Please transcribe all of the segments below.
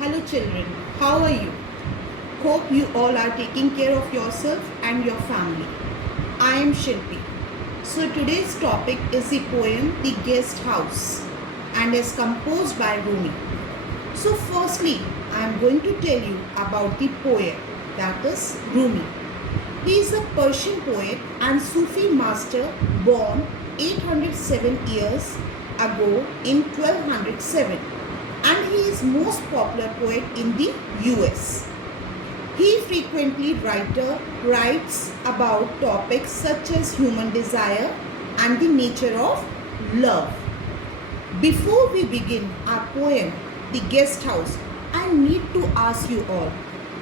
Hello children, how are you? Hope you all are taking care of yourself and your family. I am Shilpi. So today's topic is the poem The Guest House and is composed by Rumi. So firstly, I am going to tell you about the poet, that is Rumi. He is a Persian poet and Sufi master born 807 years ago in 1207, and he is most popular poet in the US. He frequently writes about topics such as human desire and the nature of love. Before we begin our poem, The Guest House, I need to ask you all,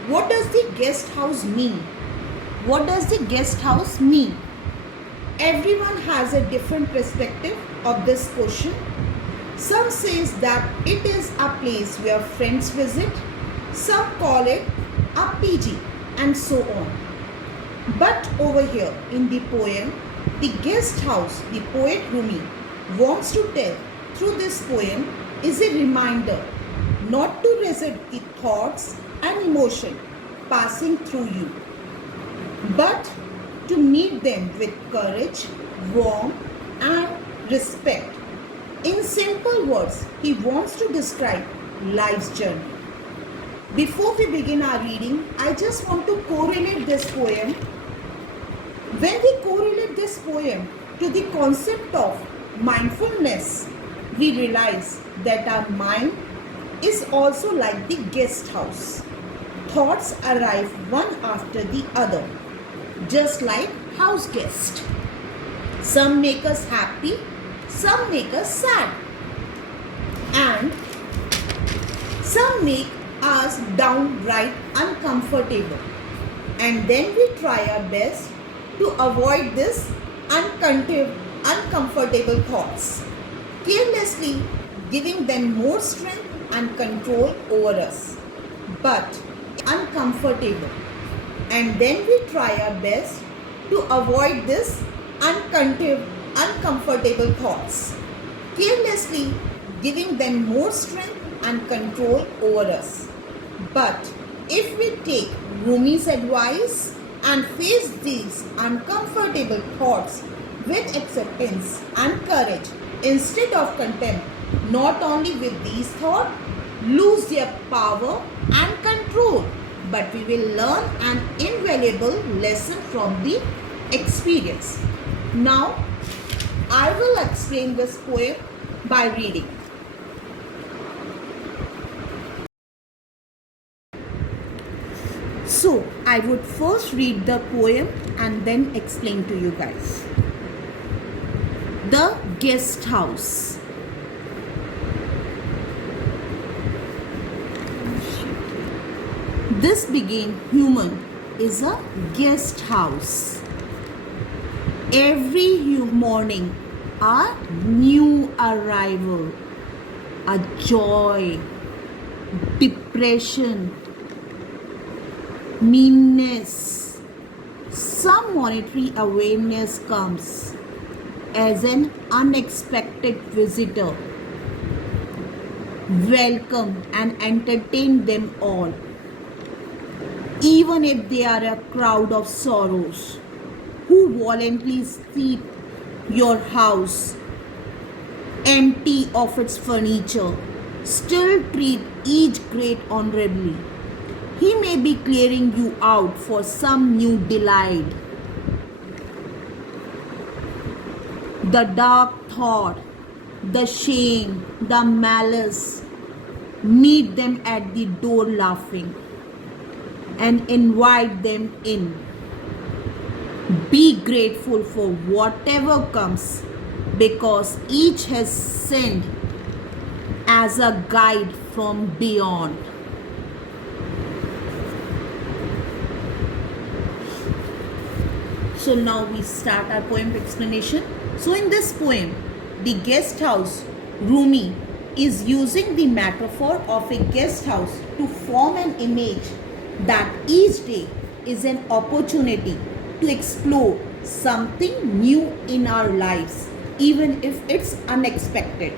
what does the guest house mean? What does the guest house mean? Everyone has a different perspective of this question. Some says that it is a place where friends visit. Some call it a PG and so on. But over here in the poem, The Guest House, the poet Rumi wants to tell through this poem is a reminder not to resist the thoughts and emotion passing through you, but to meet them with courage, warmth and respect. In simple words, he wants to describe life's journey. Before we begin our reading, I just want to correlate this poem. When we correlate this poem to the concept of mindfulness, we realize that our mind is also like the guest house. Thoughts arrive one after the other, just like house guests. Some make us happy, some make us sad, and some make us downright uncomfortable. And then we try our best to avoid this uncomfortable thoughts, carelessly giving them more strength and control over us. But uncomfortable. And then we try our best to avoid this uncomfortable thoughts, carelessly giving them more strength and control over us. But if we take Rumi's advice and face these uncomfortable thoughts with acceptance and courage instead of contempt, not only will these thoughts lose their power and control, but we will learn an invaluable lesson from the experience. Now, I will explain this poem by reading. So, I would first read the poem and then explain to you guys. The Guest House. This being human is a guest house. Every morning, a new arrival, a joy, depression, meanness, some monetary awareness comes as an unexpected visitor. Welcome and entertain them all, even if they are a crowd of sorrows who voluntarily sleep your house empty of its furniture. Still treat each great honorably. He may be clearing you out for some new delight. The dark thought, the shame, the malice, meet them at the door laughing and invite them in. Be grateful for whatever comes, because each has sent as a guide from beyond. So now we start our poem explanation. So in this poem, The Guest House, Rumi is using the metaphor of a guest house to form an image that each day is an opportunity to explore something new in our lives, even if it's unexpected.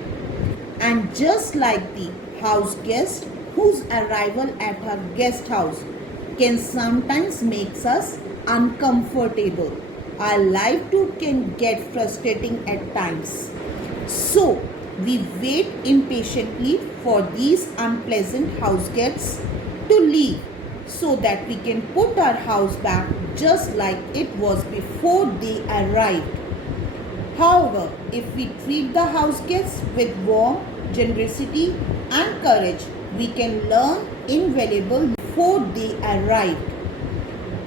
And just like the house guest, whose arrival at our guest house can sometimes make us uncomfortable. Our life too can get frustrating at times. So, we wait impatiently for these unpleasant house guests to leave so that we can put our house back just like it was before they arrived. However, if we treat the house guests with warmth, generosity, and courage, we can learn invaluable before they arrived.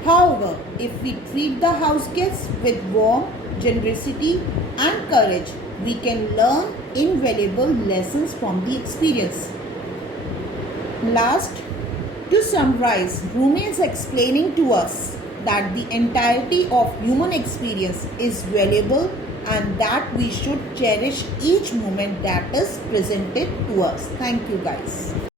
However, if we treat the house guests with warmth, generosity, and courage, we can learn invaluable lessons from the experience. Last, to summarize, Rumi is explaining to us that the entirety of human experience is valuable and that we should cherish each moment that is presented to us. Thank you, guys.